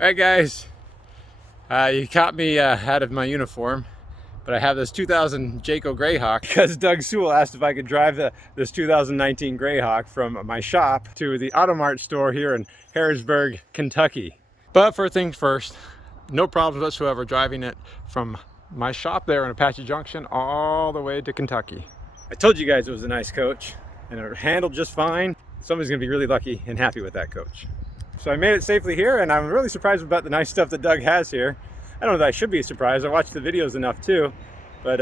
Alright guys, you caught me out of my uniform, but I have this 2000 Jayco Greyhawk because Doug Sewell asked if I could drive this 2019 Greyhawk from my shop to the Mart store here in Harrisburg, Kentucky. But first things first, no problems whatsoever driving it from my shop there in Apache Junction all the way to Kentucky. I told you guys it was a nice coach and it handled just fine. Somebody's gonna be really lucky and happy with that coach. So I made it safely here, and I'm really surprised about the nice stuff that Doug has here. I don't know that I should be surprised. I watched the videos enough too, but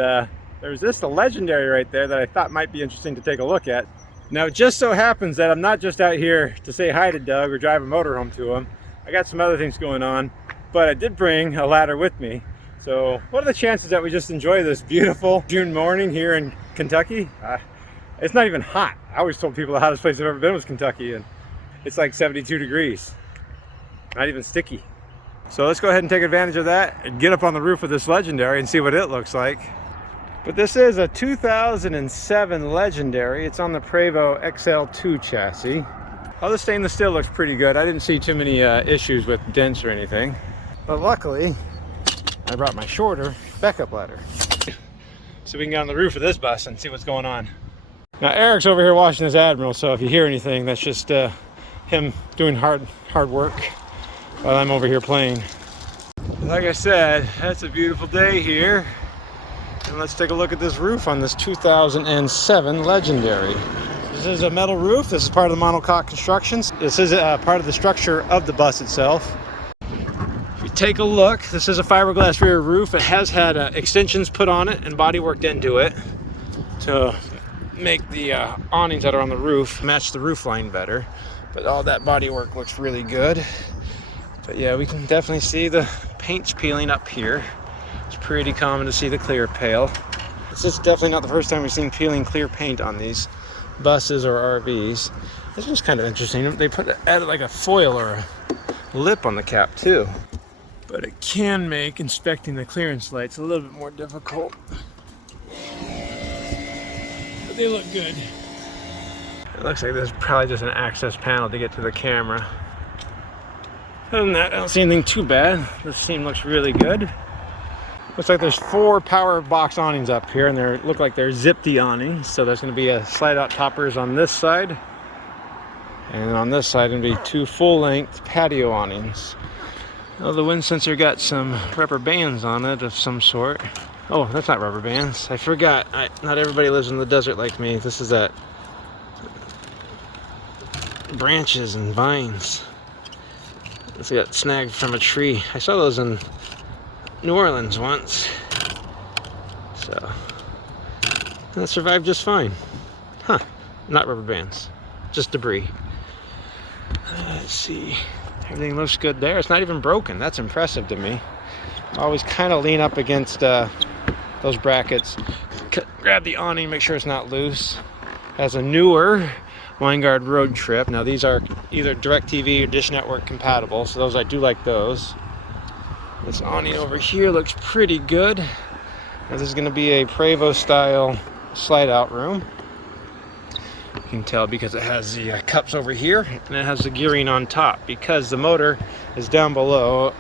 there's this legendary right there that I thought might be interesting to take a look at. Now it just so happens that I'm not just out here to say hi to Doug or drive a motorhome to him. I got some other things going on, but I did bring a ladder with me. So what are the chances that we just enjoy this beautiful June morning here in Kentucky? It's not even hot. I always told people the hottest place I've ever been was Kentucky, and it's like 72 degrees, not even sticky. So let's go ahead and take advantage of that and get up on the roof of this Legendary and see what it looks like. But this is a 2007 Legendary. It's on the Prevost XL2 chassis. All the stainless steel looks pretty good. I didn't see too many issues with dents or anything. But luckily, I brought my shorter backup ladder. So we can get on the roof of this bus and see what's going on. Now Eric's over here washing his Admiral, so if you hear anything, that's just him doing hard work while I'm over here playing. Like I said, that's a beautiful day here. And let's take a look at this roof on this 2007 Legendary. This is a metal roof. This is part of the monocoque constructions. This is part of the structure of the bus itself. If you take a look, this is a fiberglass rear roof. It has had extensions put on it and body worked into it to make the awnings that are on the roof match the roof line better. But all that body work looks really good. But yeah, we can definitely see the paint's peeling up here. It's pretty common to see the clear pale. This is definitely not the first time we've seen peeling clear paint on these buses or RVs. This was kind of interesting. They added like a foil or a lip on the cap too. But it can make inspecting the clearance lights a little bit more difficult. But they look good. It looks like there's probably just an access panel to get to the camera. Other than that, I don't see anything too bad. This scene looks really good. Looks like there's 4 power box awnings up here, and they look like they're zipped awnings. So there's going to be a slide-out toppers on this side, and on this side going to be 2 full-length patio awnings. Oh, the wind sensor got some rubber bands on it of some sort. Oh, that's not rubber bands. I forgot. Not everybody lives in the desert like me. This is that branches and vines. This got snagged from a tree. I saw those in New Orleans once. So that survived just fine. Huh, not rubber bands, just debris. Let's see. Everything looks good there. It's not even broken. That's impressive to me. I always kind of lean up against those brackets. Grab the awning, make sure it's not loose. Has a newer Winegard Road Trip. Now these are either DirecTV or Dish Network compatible, so those I do like those. This awning over here looks pretty good. Now, this is going to be a Prevost style slide out room. You can tell because it has the cups over here and it has the gearing on top because the motor is down below,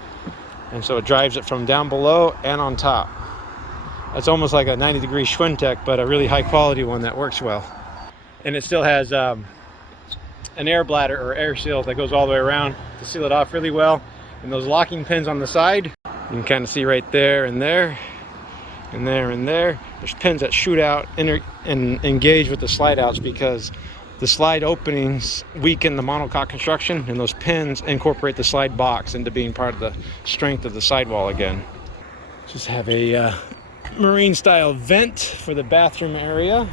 and so it drives it from down below and on top. It's almost like a 90-degree Schwintek, but a really high quality one that works well. And it still has an air bladder or air seal that goes all the way around to seal it off really well. And those locking pins on the side, you can kind of see right there and there and there and there. There's pins that shoot out and engage with the slide outs because the slide openings weaken the monocoque construction, and those pins incorporate the slide box into being part of the strength of the sidewall again. Just have a marine style vent for the bathroom area.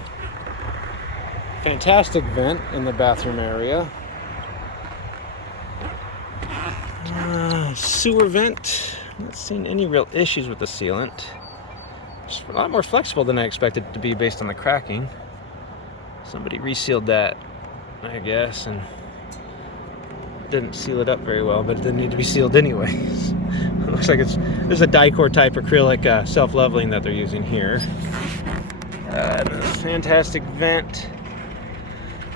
Fantastic vent in the bathroom area. Sewer vent. Not seen any real issues with the sealant. It's a lot more flexible than I expected it to be based on the cracking. Somebody resealed that, I guess, and didn't seal it up very well, but it didn't need to be sealed anyways. It looks like there's a Dicor type acrylic self-leveling that they're using here. Fantastic vent.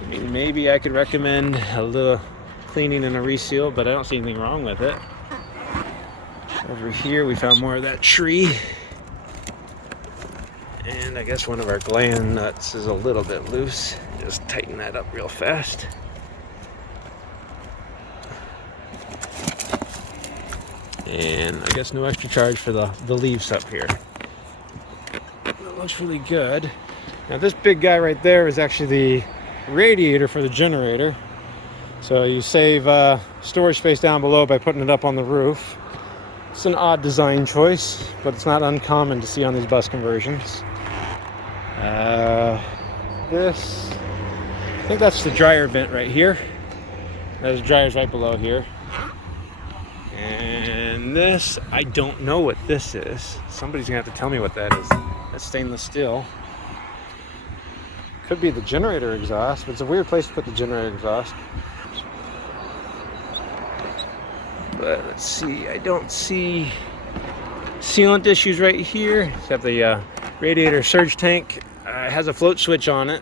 I mean, maybe I could recommend a little cleaning and a reseal, but I don't see anything wrong with it. Over here we found more of that tree. And I guess one of our gland nuts is a little bit loose. Just tighten that up real fast. And I guess no extra charge for the leaves up here. That looks really good. Now this big guy right there is actually the radiator for the generator. So you save storage space down below by putting it up on the roof. It's an odd design choice, but it's not uncommon to see on these bus conversions. I think that's the dryer vent right here. There's dryers right below here. And this, I don't know what this is. Somebody's gonna have to tell me what that is. That's stainless steel. Could be the generator exhaust, but it's a weird place to put the generator exhaust. But let's see, I don't see sealant issues right here. Except the radiator surge tank has a float switch on it.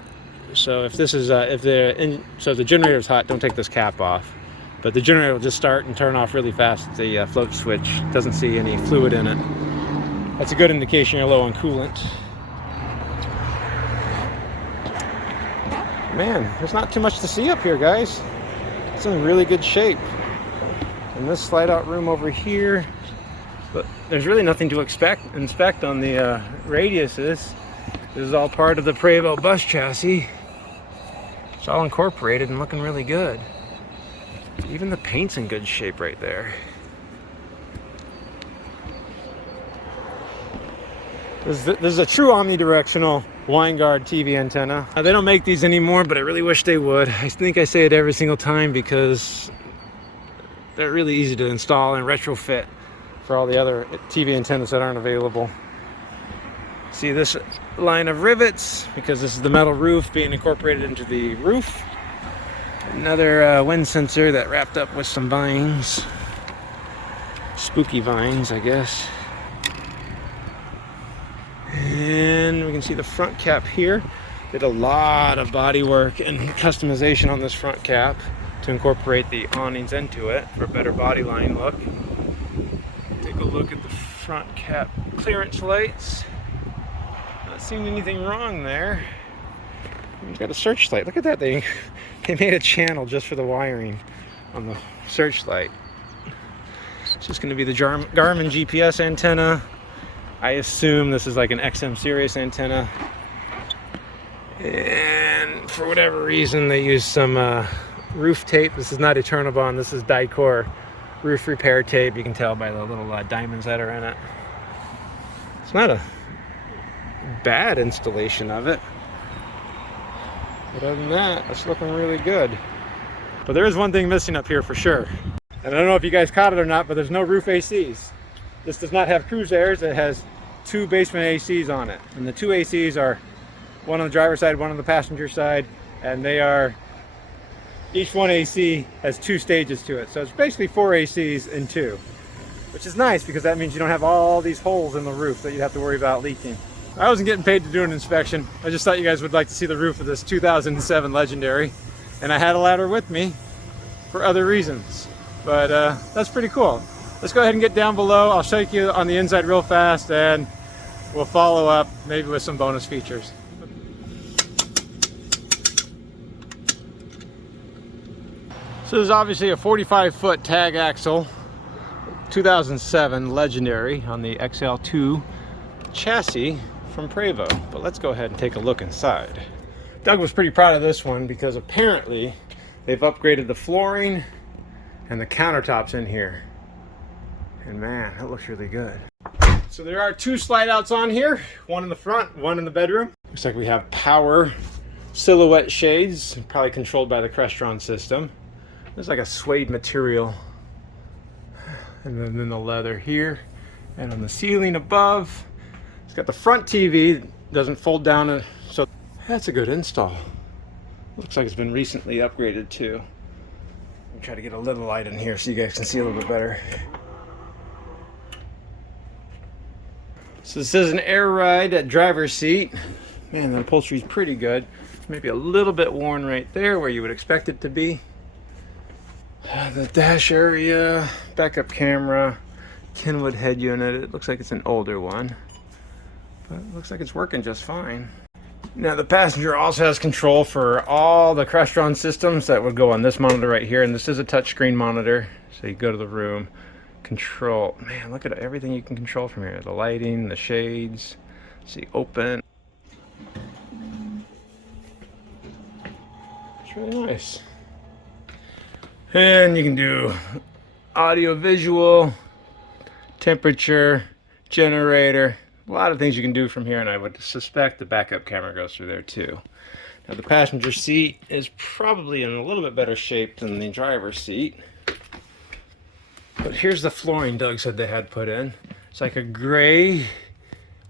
So if this is if the generator is hot, don't take this cap off. But the generator will just start and turn off really fast. The float switch doesn't see any fluid in it. That's a good indication you're low on coolant. Man, there's not too much to see up here, guys. It's in really good shape. And this slide out room over here, but there's really nothing to inspect on the radiuses. This is all part of the Prevost bus chassis. It's all incorporated and looking really good. Even the paint's in good shape right there. This is a true omnidirectional Winegard TV antenna. They don't make these anymore, but I really wish they would. I think I say it every single time because they're really easy to install and retrofit for all the other TV antennas that aren't available. See this line of rivets, because this is the metal roof being incorporated into the roof. Another wind sensor that wrapped up with some vines. Spooky vines, I guess. And we can see the front cap here. Did a lot of body work and customization on this front cap to incorporate the awnings into it for a better body line look. Take a look at the front cap clearance lights. Not seeing anything wrong there. We've got a searchlight. Look at that thing. They made a channel just for the wiring on the searchlight. It's just going to be the Garmin GPS antenna. I assume this is like an XM Sirius antenna. And for whatever reason, they used some roof tape. This is not Eternobond. This is Dicor roof repair tape. You can tell by the little diamonds that are in it. It's not a bad installation of it. But other than that, it's looking really good. But there is one thing missing up here for sure. And I don't know if you guys caught it or not, but there's no roof ACs. This does not have cruise airs. It has two basement ACs on it. And the two ACs are one on the driver's side, one on the passenger side. And they are, each one AC has two stages to it. So it's basically 4 ACs in 2, which is nice because that means you don't have all these holes in the roof that you have to worry about leaking. I wasn't getting paid to do an inspection. I just thought you guys would like to see the roof of this 2007 Legendary. And I had a ladder with me for other reasons. But that's pretty cool. Let's go ahead and get down below. I'll show you on the inside real fast and we'll follow up maybe with some bonus features. So this is obviously a 45-foot tag axle, 2007 Legendary on the XL2 chassis from Prevost. But let's go ahead and take a look inside. Doug was pretty proud of this one because apparently they've upgraded the flooring and the countertops in here. And man, that looks really good. So there are 2 slide outs on here, one in the front, one in the bedroom. Looks like we have power silhouette shades, probably controlled by the Crestron system. There's like a suede material. And then the leather here. And on the ceiling above, it's got the front TV, doesn't fold down, so that's a good install. Looks like it's been recently upgraded too. Let me try to get a little light in here so you guys can see a little bit better. So this is an air ride at driver's seat. Man, the upholstery's pretty good. Maybe a little bit worn right there where you would expect it to be. The dash area, backup camera, Kenwood head unit. It looks like it's an older one, but it looks like it's working just fine. Now the passenger also has control for all the Crestron systems that would go on this monitor right here, and this is a touchscreen monitor. So you go to the room, control. Man, look at everything you can control from here. The lighting, the shades. See, open. It's really nice. And you can do audio, visual, temperature, generator. A lot of things you can do from here, and I would suspect the backup camera goes through there too. Now the passenger seat is probably in a little bit better shape than the driver's seat. But here's the flooring Doug said they had put in. It's like a gray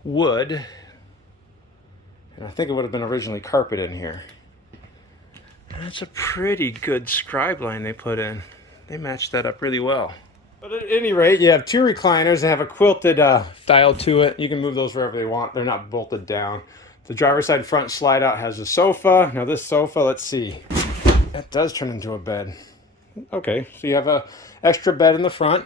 wood. And I think it would have been originally carpet in here. And that's a pretty good scribe line they put in. They matched that up really well. But at any rate, you have two recliners that have a quilted style to it. You can move those wherever you want. They're not bolted down. The driver's side front slide out has a sofa. Now this sofa, let's see. That does turn into a bed. Okay, so you have a extra bed in the front.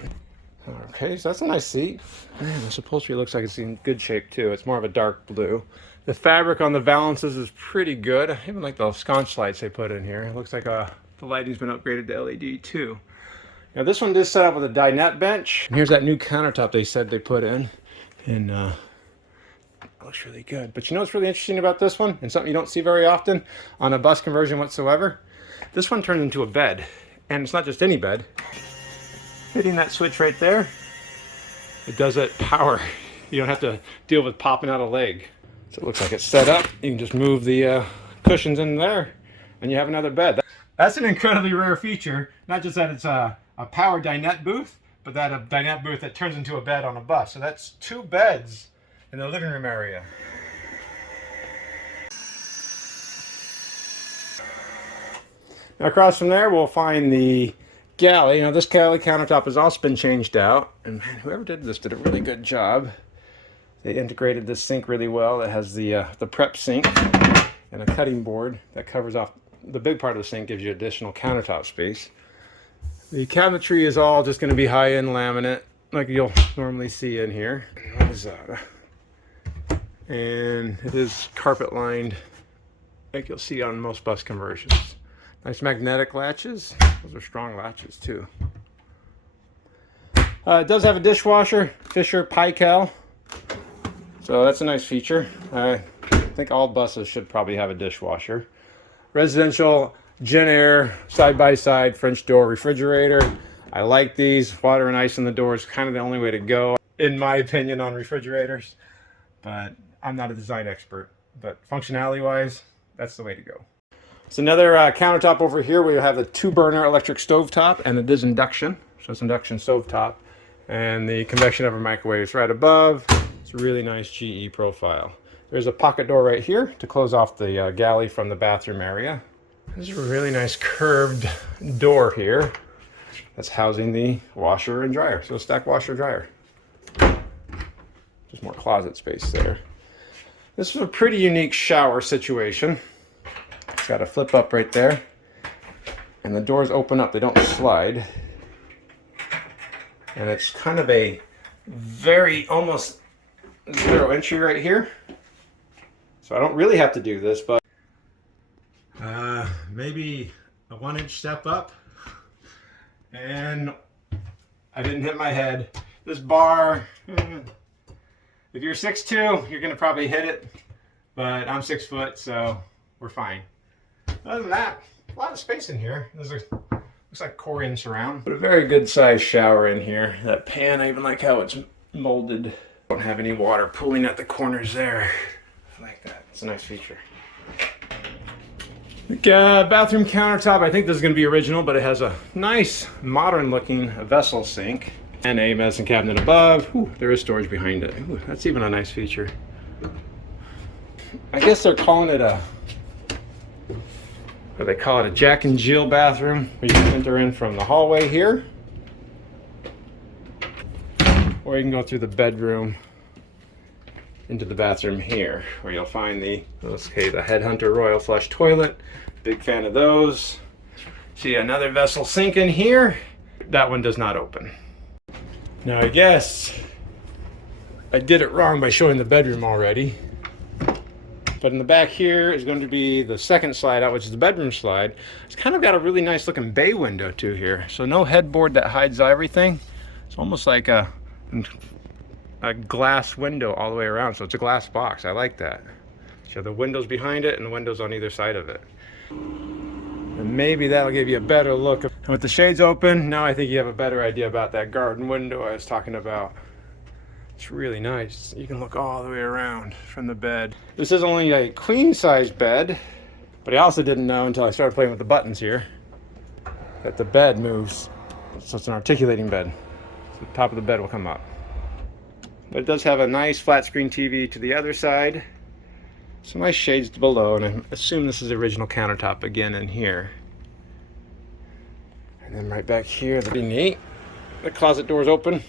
Okay, so that's a nice seat. Man, this upholstery looks like it's in good shape too. It's more of a dark blue. The fabric on the valances is pretty good. I even like the sconce lights they put in here. It looks like the lighting's been upgraded to LED too. Now this one is set up with a dinette bench. And here's that new countertop they said they put in. And it looks really good. But you know what's really interesting about this one? And something you don't see very often on a bus conversion whatsoever? This one turns into a bed. And it's not just any bed. Hitting that switch right there, it does it power. You don't have to deal with popping out a leg. So it looks like it's set up. You can just move the cushions in there and you have another bed. That's an incredibly rare feature. Not just that it's a power dinette booth, but that a dinette booth that turns into a bed on a bus. So that's two beds in the living room area. Now across from there, we'll find the galley. Now this galley countertop has also been changed out, and man, whoever did this did a really good job. They integrated this sink really well. It has the prep sink and a cutting board that covers off the big part of the sink, gives you additional countertop space. The cabinetry is all just going to be high-end laminate, like you'll normally see in here. What is that? And it is carpet lined, like you'll see on most bus conversions. Nice magnetic latches. Those are strong latches too. It does have a dishwasher, Fisher Paykel. So that's a nice feature. I think all buses should probably have a dishwasher. Residential Gen Air side-by-side French door refrigerator. I like these. Water and ice in the door is kind of the only way to go, in my opinion, on refrigerators. But I'm not a design expert. But functionality-wise, that's the way to go. It's another countertop over here. We have a 2-burner electric stovetop, and it is induction. So it's induction stovetop. And the convection oven microwave is right above. It's a really nice GE profile. There's a pocket door right here to close off the galley from the bathroom area. There's a really nice curved door here that's housing the washer and dryer. So a stack washer dryer. Just more closet space there. This is a pretty unique shower situation. It's got a flip up right there. And the doors open up, they don't slide. And it's kind of a very almost zero entry right here. So I don't really have to do this, but maybe a 1-inch step up. And I didn't hit my head. This bar, if you're 6'2", you're gonna probably hit it, but I'm 6 foot, so we're fine. Other than that, a lot of space in here. Looks like Corian surround. But a very good sized shower in here. That pan, I even like how it's molded. Don't have any water pooling at the corners there. I like that. It's a nice feature. The bathroom countertop, I think this is going to be original, but it has a nice modern looking vessel sink and a medicine cabinet above. Ooh, there is storage behind it. Ooh, that's even a nice feature. I guess they're calling it they call it a Jack and Jill bathroom, where you can enter in from the hallway here, or you can go through the bedroom into the bathroom here, where you'll find the Headhunter Royal Flush toilet. Big fan of those. See another vessel sink in here. That one does not open. Now I guess I did it wrong by showing the bedroom already. But in the back here is going to be the second slide out, which is the bedroom slide. It's kind of got a really nice looking bay window too here. So no headboard that hides everything. It's almost like a glass window all the way around. So it's a glass box. I like that. So you have the windows behind it and the windows on either side of it. And maybe that'll give you a better look. And with the shades open, now I think you have a better idea about that garden window I was talking about. It's really nice. You can look all the way around from the bed. This is only a queen size bed, but I also didn't know until I started playing with the buttons here that the bed moves. So it's an articulating bed. So the top of the bed will come up. But it does have a nice flat screen TV to the other side. Some nice shades below, and I assume this is the original countertop again in here. And then right back here, that'd be neat. The closet doors open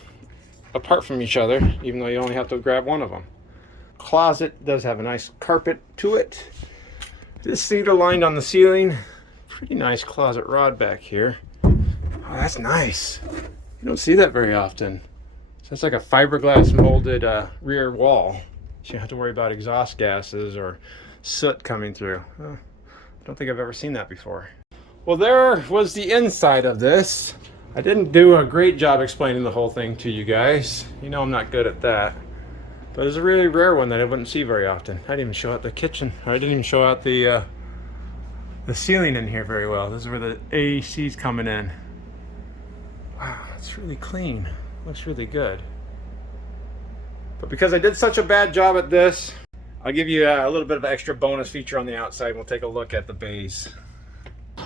apart from each other, even though you only have to grab one of them. Closet does have a nice carpet to it. This cedar lined on the ceiling. Pretty nice closet rod back here. Oh, that's nice. You don't see that very often. So it's like a fiberglass molded rear wall. So you don't have to worry about exhaust gases or soot coming through. I don't think I've ever seen that before. Well, there was the inside of this. I didn't do a great job explaining the whole thing to you guys. You know I'm not good at that. But it's a really rare one that I wouldn't see very often. I didn't even show out the kitchen. Or I didn't even show out the ceiling in here very well. This is where the AC's coming in. Wow, it's really clean. Looks really good. But because I did such a bad job at this, I'll give you a little bit of an extra bonus feature on the outside. We'll take a look at the bays.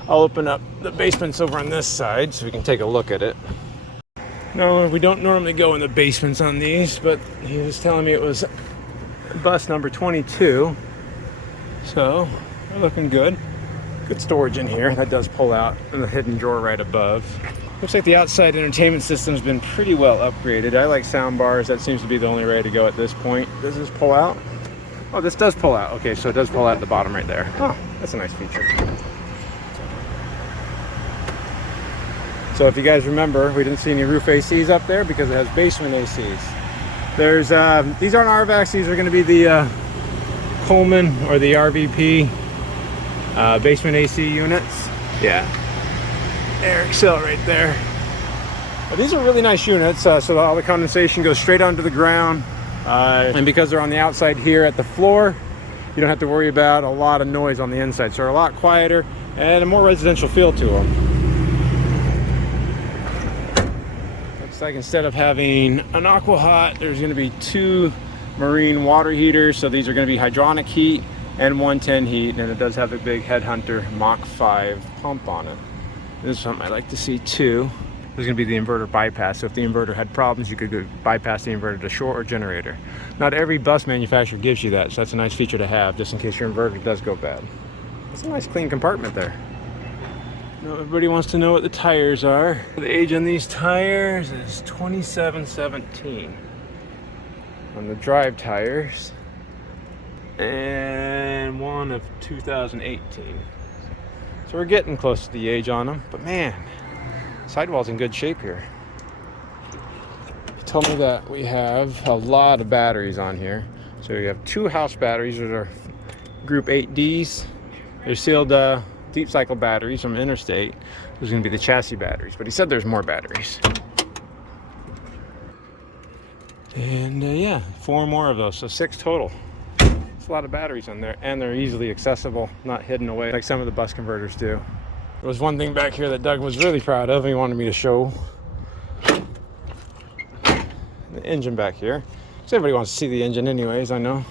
I'll open up the basements over on this side so we can take a look at it. No, we don't normally go in the basements on these, but he was telling me it was bus number 22. So, they're looking good. Good storage in here. That does pull out in the hidden drawer right above. Looks like the outside entertainment system's been pretty well upgraded. I like sound bars. That seems to be the only way to go at this point. Does this pull out? Oh, this does pull out. Okay, so it does pull out at the bottom right there. Oh, that's a nice feature. So if you guys remember, we didn't see any roof ACs up there because it has basement ACs. There's these aren't RVACs. These are going to be the Coleman or the RVP basement AC units. Yeah. Air Excel right there. But these are really nice units, so all the condensation goes straight onto the ground. And because they're on the outside here at the floor, you don't have to worry about a lot of noise on the inside. So they're a lot quieter and a more residential feel to them. Looks like instead of having an aqua hot, there's going to be 2 marine water heaters. So these are going to be hydronic heat and 110 heat, and it does have a big Headhunter Mach 5 pump on it. This is something I'd like to see too. There's going to be the inverter bypass. So if the inverter had problems, you could go bypass the inverter to short or generator. Not every bus manufacturer gives you that, so that's a nice feature to have just in case your inverter does go bad. It's a nice clean compartment there. Now everybody wants to know what the tires are. The age on these tires is 2717 on the drive tires, and one of 2018. So we're getting close to the age on them, but man, sidewall's in good shape here. He told me that we have a lot of batteries on here. So we have 2 house batteries that are Group 8Ds. They're sealed deep cycle batteries from Interstate. Those are going to be the chassis batteries, but he said there's more batteries. And yeah, 4 more of those, so 6 total. A lot of batteries on there, and they're easily accessible, not hidden away like some of the bus converters do. There was one thing back here that Doug was really proud of, and he wanted me to show. The engine back here. So everybody wants to see the engine anyways, I know.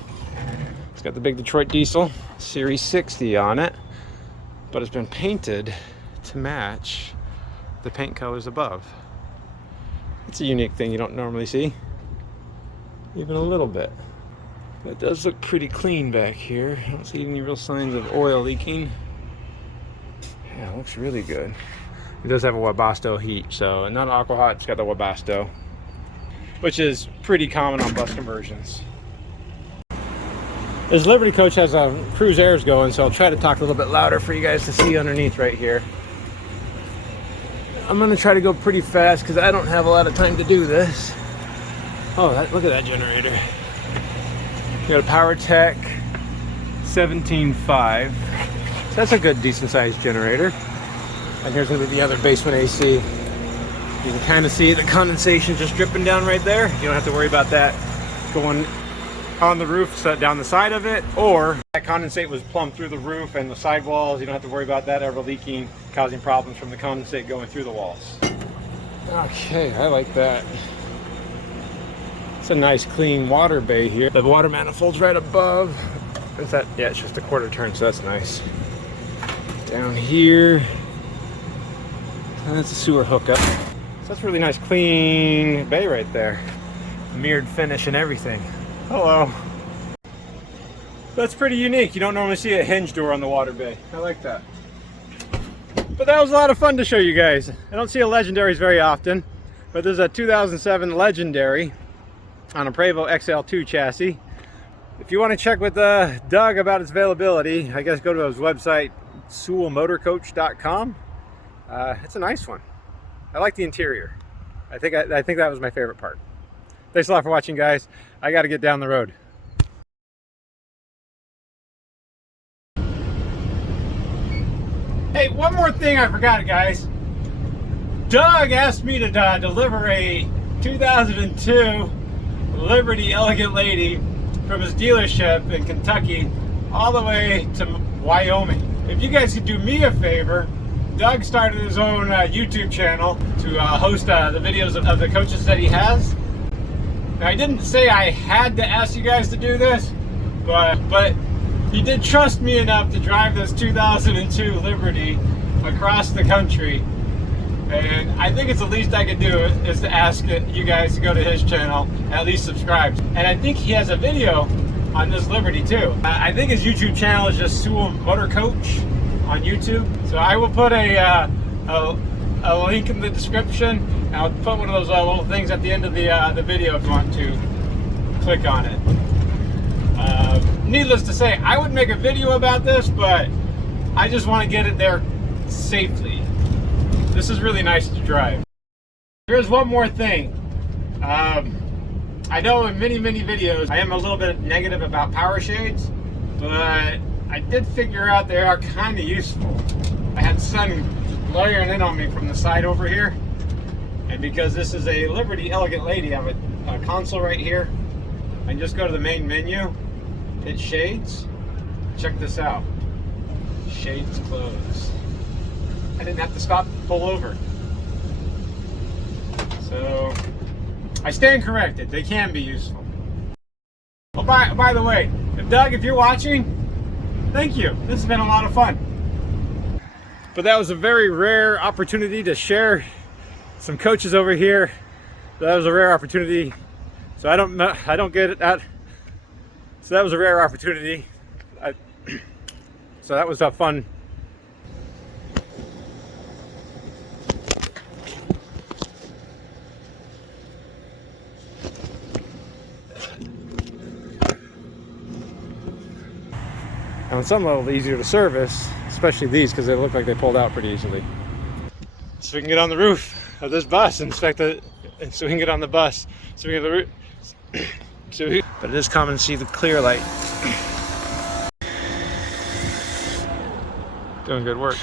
It's got the big Detroit diesel, Series 60 on it, but it's been painted to match the paint colors above. It's a unique thing you don't normally see, even a little bit. It does look pretty clean back here. I don't see any real signs of oil leaking. Yeah, it looks really good. It does have a Webasto heat, so not aqua hot, it's got the Webasto, which is pretty common on bus conversions. This Liberty Coach has cruise airs going, so I'll try to talk a little bit louder for you guys to see underneath right here. I'm gonna try to go pretty fast because I don't have a lot of time to do this. Oh, look at that generator. You got a PowerTech 17.5. So that's a good, decent sized generator. And here's gonna be the other basement AC. You can kind of see the condensation just dripping down right there. You don't have to worry about that going on the roof, so down the side of it, or that condensate was plumbed through the roof and the sidewalls. You don't have to worry about that ever leaking, causing problems from the condensate going through the walls. Okay, I like that. It's a nice clean water bay here. The water manifold's right above. Is that? Yeah, it's just a quarter turn, so that's nice. Down here, that's a sewer hookup. So that's a really nice clean bay right there. Mirrored finish and everything. Hello. That's pretty unique. You don't normally see a hinge door on the water bay. I like that. But that was a lot of fun to show you guys. I don't see a Legendaries very often, but there's a 2007 Legendary on a Prevost XL2 chassis. If you want to check with Doug about its availability, I guess go to his website, Motorcoach.com. It's a nice one. I like the interior. I think that was my favorite part. Thanks a lot for watching, guys. I got to get down the road. Hey, one more thing I forgot, guys. Doug asked me to deliver a 2002 Liberty Elegant Lady from his dealership in Kentucky all the way to Wyoming. If you guys could do me a favor, Doug started his own YouTube channel to host the videos of the coaches that he has. Now, I didn't say I had to ask you guys to do this, but he did trust me enough to drive this 2002 Liberty across the country. And I think it's the least I could do is to ask you guys to go to his channel and at least subscribe. And I think he has a video on this Liberty too. I think his YouTube channel is just Sewell Motorcoach on YouTube. So I will put a link in the description. I'll put one of those little things at the end of the video if you want to click on it. Needless to say, I would make a video about this, but I just want to get it there safely. This is really nice to drive. Here's one more thing. I know in many videos I am a little bit negative about power shades, but I did figure out they are kind of useful. I had sun layering in on me from the side over here, and because this is a Liberty Elegant Lady, I have a console right here. I can just go to the main menu, hit shades. Check this out. Shades closed. I didn't have to stop and pull over. So I stand corrected. They can be useful. Oh, by the way, Doug, if you're watching, thank you. This has been a lot of fun. But that was a very rare opportunity to share some coaches over here. That was a rare opportunity. So I don't get it. So that was a rare opportunity. So that was fun. On some level, easier to service, especially these because they look like they pulled out pretty easily. So we can get on the roof of this bus and inspect it, and so we can get on the bus. So we can get the roof. But it is common to see the clear light. Doing good work.